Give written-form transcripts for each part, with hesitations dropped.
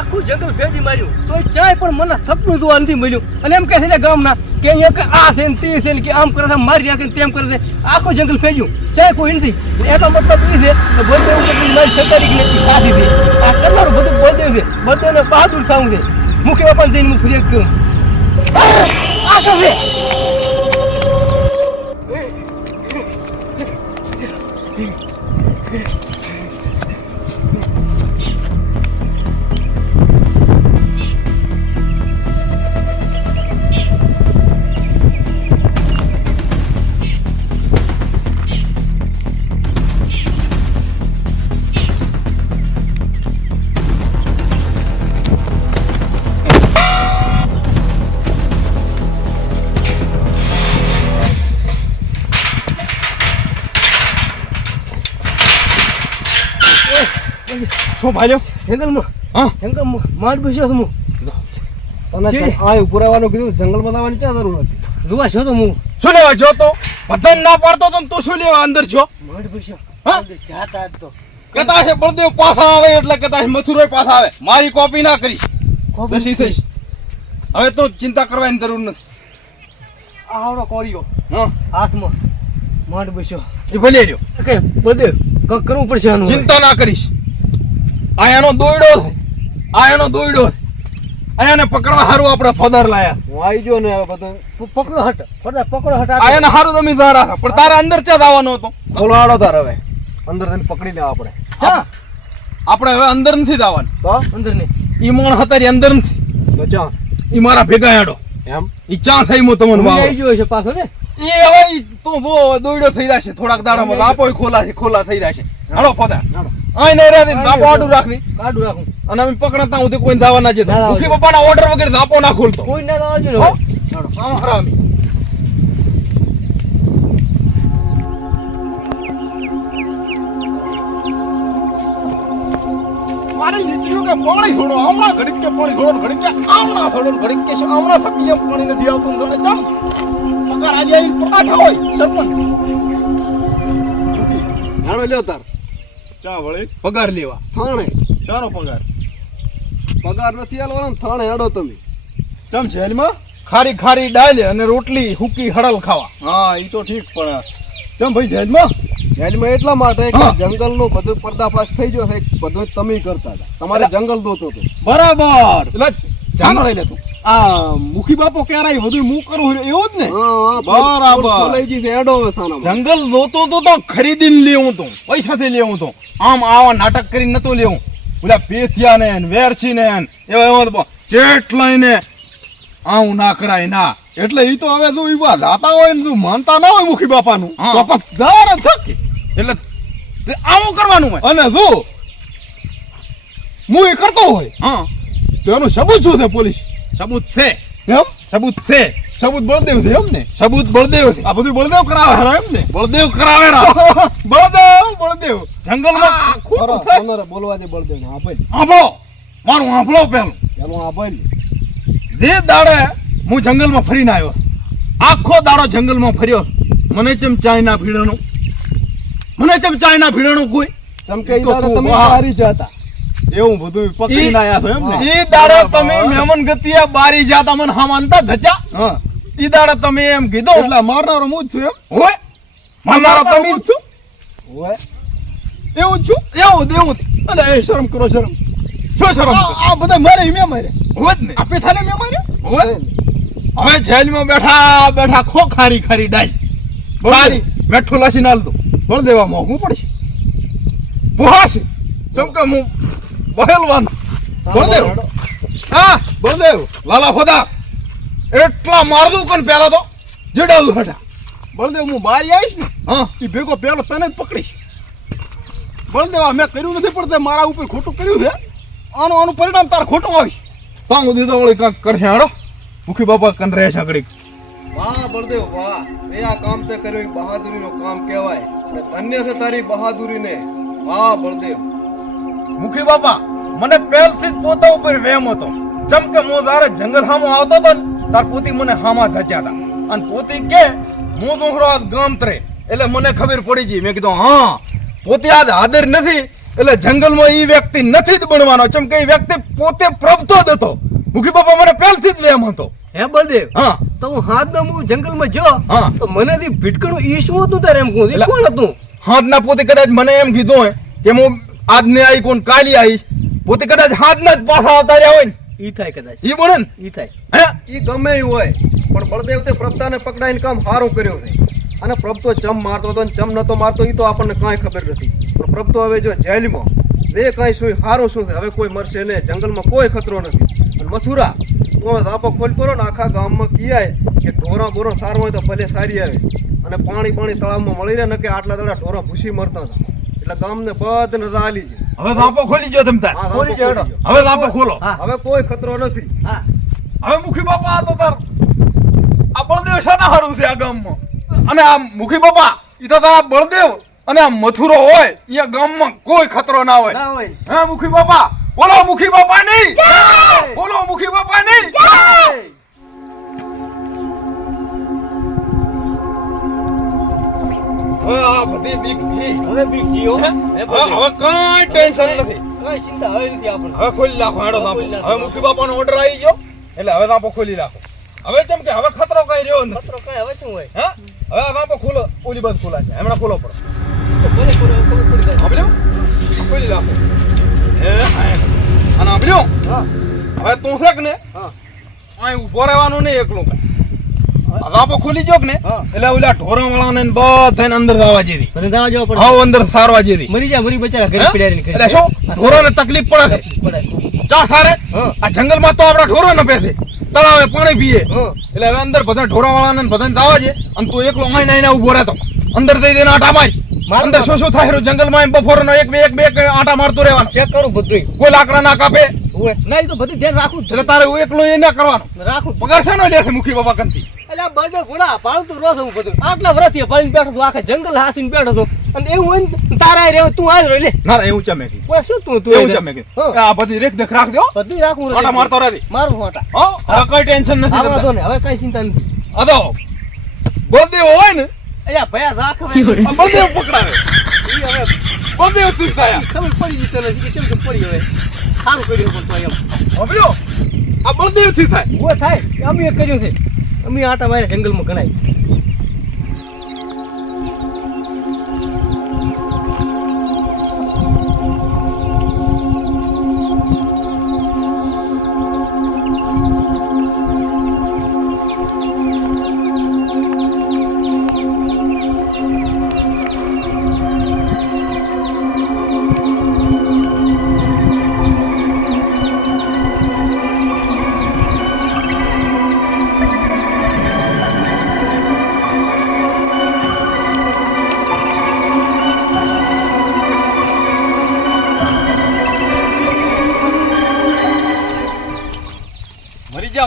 આખું જંગલ ભેજી માર્યું તો ચાય પણ મને સપનું જોવા નથી મળ્યું. અને એમ કહે છે ને ગામના કે અહીંયા કે આ છે ને તે છે ને કે આમ કરે છે મારી નાખે ને તેમ કરે છે. આખું જંગલ ભેજ્યું ચાય કોઈ નથી. એનો મતલબ એ છે કે બળદેવ ઉપરથી મારી સરકારી ખાધી છે. આ કરનારું બધું બળદેવ છે. બળદેવને બહાદુર થવું છે. મુખ્ય વેપાર જઈને હું ફરિયાદ કરું. આ શું છે? શું ભાલ્યો જંગલમાં જંગલમાં મારી બેસ્યો છું હું. તને આ પુરાવાનું કીધું જંગલ બનાવવાની ક્યાં જરૂર હતી? જોવા છો તો હું શું લેવા જો તો બધાને ના પાડતો તો તું શું લેવા અંદર છો? મારી બેસ્યો હા? જાતા જ તો કહેતા છે બળદેવ પાછા આવે એટલે કહેતા છે મથુરાય પાછા આવે. મારી કોપી ના કરીશ, દસી થઈશ. હવે તો ચિંતા કરવાની જરૂર નથી. આવડો કોળિયો હા હાથમાં મારી બેસ્યો એ ભલે રહ્યો, કે બળદેવ કંઈક કરવું પડશે આનું. ચિંતા ના કરીશ. આ એનો દોયડો છે, આ એનો દોયડો છે. આને પકડવા હારું આપણે ફદર લાયા. હું આવી ગયો ને હવે બધું પકડો હટ પકડો હટ. આ એને હારું તમે ધારા હતા પણ તારા અંદર ચા આવવાનો હતો. બોલો આડો તાર હવે અંદર થઈને પકડી લેવા આપણે. હા આપણે હવે અંદર નથી જવાનું. તો અંદર ને ઈ મોણ હતારી અંદર નથી તો ચા ઈ મારા ભેગા હેડો એમ. ઈ ચા થઈ મો તમને વાવ આવી ગયો છે પાછો ને. એ હવે તું જો દોડ્યો થઈ જશે થોડાક દાડામાં. લાપોય ખોલા થઈ જશે. હાલો ફોદા આઈ નહીં રહેતી. લાપો આડું રાખી કાઢું રાખું અને અમે પકડતા હું કોઈ જવા ના જતો. મુખી પપ્પાના ઓર્ડર વગર લાપો ના ખોલતો. કોઈ ના આવજો ને. આમ હરામી મારી નીચેનું કે પાણી છોડો હમણાં ઘડીક કે પાણી છોડો ઘડીક કે હમણાં છોડો ઘડીક કે હમણાં સપી એમ પાણી નથી આવતું. જમ પગાર આજે આવી પગાઠા હોય સરપંચ જાણો લ્યો તાર ચા વળી પગાર લેવા થાણે. ચારો પગાર નથી આલવાનો. થાણે હેડો તમે. ચમ જેલમાં ખારી ખારી ડાળ અને રોટલી હુકી હડલ ખાવા. હા ઈ તો ઠીક પણ ચમ ભાઈ જેલમાં એટલા માટે કે જંગલનો બધું પર્દાફાશ થઈ ગયો છે. બધું તમે કરતા હતા. તમારે જંગલ દોતો હતો બરાબર. એટલે જાનો રહી લે તું. આ મુખી બાપો ક્યારે બધું હું કરું એવું જ ને. બરાબર લઈ જઈ છે એડો જંગલ દોતો તો ખરીદીને લેવું તો પૈસાથી લેવું તો. આમ આવા નાટક કરીને નતો લેવું. ઓલા પેથિયા ને વેરછી ને એવા જેટલાય ને આવું ના કરાય ના. એટલે ઈ તો હવે તું ઈવા જાતા હોય ને તું માનતા ના હોય મુખી બાપાનું તો પધાર થકે એટલે આવું કરવાનું હોય. અને જો હું એ કરતો હોય હા તો એનું સબૂત શું છે? પોલીસ સબૂત છે એમ. સબૂત બળદેવ છે એમ ને. સબૂત બળદેવ છે. આ બધું બળદેવ કરાવે એમ ને. બળદેવ કરાવે બળદેવ જંગલમાં બોલવા દે બળદેવ ને. આંભળો મારું આંભળો પેલું આંભળ. જે દાડે હું જંગલમાં ફરીને આવ્યો, આખો દાડો જંગલમાં ફર્યો. મને ચમ ચાયના ભીડાનું કોઈ ચમકે તમે હારી જતા એવું બધું પકડીને આયા છો એમ ને. ઈ દાડે તમે મહેમાન ગતિએ બારી જાતા મને હમાનતા ધચા. હા ઈ દાડે તમે એમ કીધું એટલે મારનારો હું જ છું એમ. હોય મારનારો તમે જ છો. હોય એવું જ છું. એવું અલે એ શરમ કરો શરમ. શું શરમ? આ બધા મારે મેં માર્યા હોય જ ને. આપે થાને મેં માર્યા હોય. હવે જેલમાં બેઠા ખો ખારી ડાઈ બારી મેઠું લાસી નાલ દો. બળ દેવા મોંઘું પડશે. પોહાશે ચમકે હું બહેલવાન બળદેવ. હા બળદેવ લાલા ફોદા એટલા મારદું કોણ પેલા તો જડાવું હટા. બળદેવ હું બારી આવીશ ને હા એ ભેગો પેલો તને જ પકડીશ. બળદેવ મેં કર્યું નથી પણ તે મારા ઉપર ખોટું કર્યું છે. આનું પરિણામ તાર ખોટું આવીશ. તો હું દીધો વળી કાંક કરશે હાડો. મુખી બાપા કન રહે સાંકડી. વાહ બળદેવ વાહ. એ આ કામ તે કર્યું એ બહાદુરીનું કામ કહેવાય. ધન્ય છે તારી બહાદુરીને. વાહ બળદેવ. મુખી બાપા મને પહેલથી જ પોતા ઉપર વેમ હતો. જેમ કે હું તારે જંગલ હામો આવતો હતો ને તાર પોતી મને હામા ધચ્યા હતા. અને પોતી કે હું દોહરો ગામ તરે એટલે મને ખબર પડી ગઈ. મેં કીધું હા પોતી આજ હાજર નથી એટલે જંગલમાં ઈ વ્યક્તિ નથી જ બનવાનો. ચમ કે ઈ વ્યક્તિ પોતે પ્રભતો જ હતો. મુખી બાપા મને પહેલથી જ વેમ હતો. હે બળદેવ, હા તો હું હાથના હું જંગલમાં જો હા. તો મને થી ભીટકણું ઈ શું હતું તારે એમ કહું? ઈ કોણ હતું? હાથના પોતે કદાચ મને એમ કીધું હોય કે હું આજને આવી કોણ કાલી આવીશ, પોતે કદાચ હાથના જ પાછા આવતા રહ્યા હોય ને ઈ થાય કદાચ. ઈ બને ને. ઈ થાય. હે ઈ ગમે એવું હોય પણ બળદેવ તે પ્રભતાને પકડાઈને કામ સારું કર્યું છે. અને પ્રભતો ચમ મારતો હતો ને ચમ નતો મારતો ઈ તો આપણને કાંઈ ખબર નથી. પણ પ્રભતો હવે જો જેલમાં જે કાંઈ શું સારું શું છે, હવે કોઈ મરશે ને, જંગલમાં કોઈ ખતરો નથી. અને મથુરા તો હવે ધાપો ખોલ કરો ને આખા ગામમાં કીયાય કે ઢોરા બોરો સારું હોય તો ભલે સારી આવે અને પાણી તળાવમાં મળી રહે ને કે આટલા દાડા ઢોરા ભૂસી મરતા હતા. એટલે ગામને બધાને રજા આલી છે. હવે ધાપો ખોલી જો તમ તાર. હા, ખોલી ધાપો જો. ખોલી ગયો. હવે ધાપો ખોલો. હા. હવે કોઈ ખતરો નથી. હા. હવે મુખી બાપા આ તો તાર આ બળદેવ શાના હારું છે આ ગામમાં? અને આ મુખી બાપા ઈ તો તારા બળદેવ અને આ મથુરો હોય ઈ આ ગામમાં કોઈ ખતરો ના હોય. ના હોય. હે મુખી બાપા, બોલો મુખી બાપા નહીં, બોલો મુખી બાપા નહીં. હવે આ બધી બીક જી. હવે બીક જીઓ. હે બળદેવ. હવે કાંઈ ટેન્શન નથી. કાંઈ ચિંતા હવે નથી આપણને. હવે ખોલી નાખો હેડો ધાપો. ખોલી નાખો. હવે મુખી બાપાનો ઓર્ડર આવી ગયો એટલે હવે ધાપો ખોલી નાખો. હવે ચમ કે હવે ખતરો કઈ રહ્યો નથી. ખતરો કાંઈ હવે શું હોય? હે હવે આ ધાપો ખોલો, ઓલી બંધ ખોલા છે હમણાં ખોલો પડે. તો ભલે ખબર પડી જાય. આંબલ્યો ખોલી નાખો. અને આંબલ્યો હા. હવે તું છે કે ને હા. અહીં ઉભો રહેવાનું નહીં એકલું કઈ. આ ધાપો ખોલી જો કે ને હા. એટલે ઓલા ઢોરા વાળાને ને બધાને અંદર જવા જેવી. મને દાવા જવા પડે. હાવ અંદર સારવા જેવી. મરી બચારા ઘરે હે? પડ્યા રહીને. એટલે શું ઢોરાને તકલીફ પડે છે. પડે. ચા સારે હા. આ જંગલમાં તો આપડા ઢોરો ન બેસે, તળાવે પાણી પીએ. હા. એટલે હવે અંદર બધા ઢોરા વાળાને બધાને દાવા છે અને તું એકલો અહીં નહીં ઉભો રહેતો અંદર જઈ દઈને આટા માર. માર અંદર શું થાય રહ્યું જંગલમાં એમ બપોરનો એક બે આટા મારતો રહેવાનો. ચેક કરું બધું. કોઈ લાકડા ના કાપે. હોય. ના, ઈ તો બધું ધ્યાન રાખું જ એટલે તારે એકલો એ ના કરવાનું. રાખું જ. પગાર શાનો લે છે મુખી બાબા કંથી? એટલે આ બળદેવ ઘોડા પાળતું રોજ હું બધું આટલા વર્ષથી પાળીને બેઠો છું, આખા જંગલ હાસીને બેઠો છું, અને એવું હોય ને તારા રહેવું તું આજ રહી લે. ના ના એવું ચમે કી. કોઈ શું તું એવું ચમે કી. આ બધી રેખ દેખ રાખ દો. બધું રાખું. આટા મારતો રહેતી. મારું મોટા. હો હવે કઈ ટેન્શન નથી. આવા તમારે. દો ને, હવે કઈ ચિંતા નથી. અદો બળદેવ હોય ને અલ્યા ભયા રાખ હવે. આ બળદેવ પકડાવે. ઈ હવે બળદેવ તીર થયા. ખબર પડી જતી નથી કે કેમ કે પડી હવે. સારું કર્યું પણ તો એમ. સાંભળ્યો? આ બળદેવ થી થાય. ઉભો થાય. અમે એ કર્યું છે. અમે આટા માર્યા જંગલમાં ગણાય.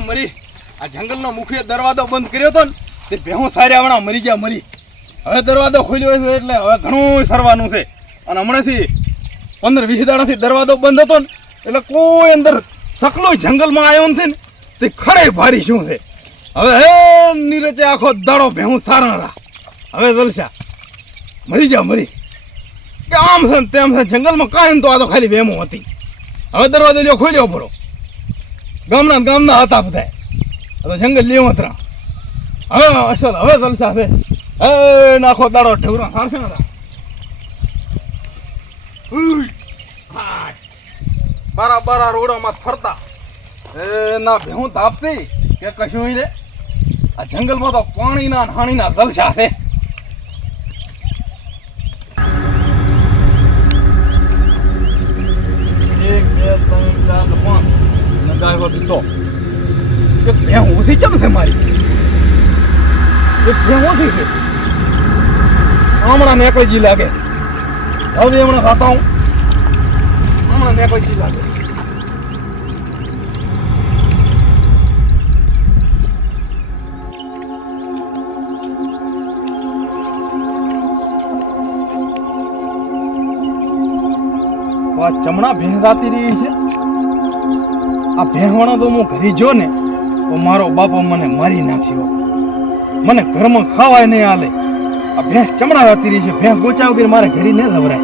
મરી આ જંગલનો મુખ્ય દરવાજો બંધ કર્યો હતો ને તે ભેહું સારી આવણા મરી. હવે દરવાજો ખોલ્યો છે એટલે હવે ઘણું સરવાનું છે. અને હમણાંથી 15-20 દાડાથી દરવાજો બંધ હતો ને એટલે કોઈ અંદર સકલો જંગલમાં આવ્યો નથી ને તે ખરે ભારી શું છે. હવે હે નીરજે આખો દાડો ભેહું સારા. હવે જલસા મરી કે આમ છે ને તેમ છે જંગલમાં કાંઈ તો આ તો ખાલી વેમો હતી. હવે દરવાજો લ્યો ખોલ્યો પડો. ગામના હતા બધા. તો જંગલ લેવો ત્રણ. હવે અસલ હવે જલસા છે. હે નાખો દાડો ઢેવરા સારશે ને બારા રોડોમાં ફરતા ના ભેહું તાપતી કે કશું રે. આ જંગલમાં તો પાણીના હાણીના જલસા છે. એક બે ત્રણ ચાર પાંચ ગાય હોતી 100. એક ભેહું ઓછી ચમ છે મારી. એક ભેહું ઓછી છે. હમણાં નેકળજી લાગે. હવે હમણાં ખાતા હું હમણાં નેકળજી લાગે. ચમણા ભેંસ જાતી રહી છે. આ ભેહવાણો તો હું ઘરે જો ને તો મારો બાપો મને મારી નાખ્યો. મને ઘરમાં ખાવાય નહીં આલે. આ ભેંસ ચમણા જાતી રહી છે. ભેંસ ગોચા વગર મારે ઘરે ન જવરાય.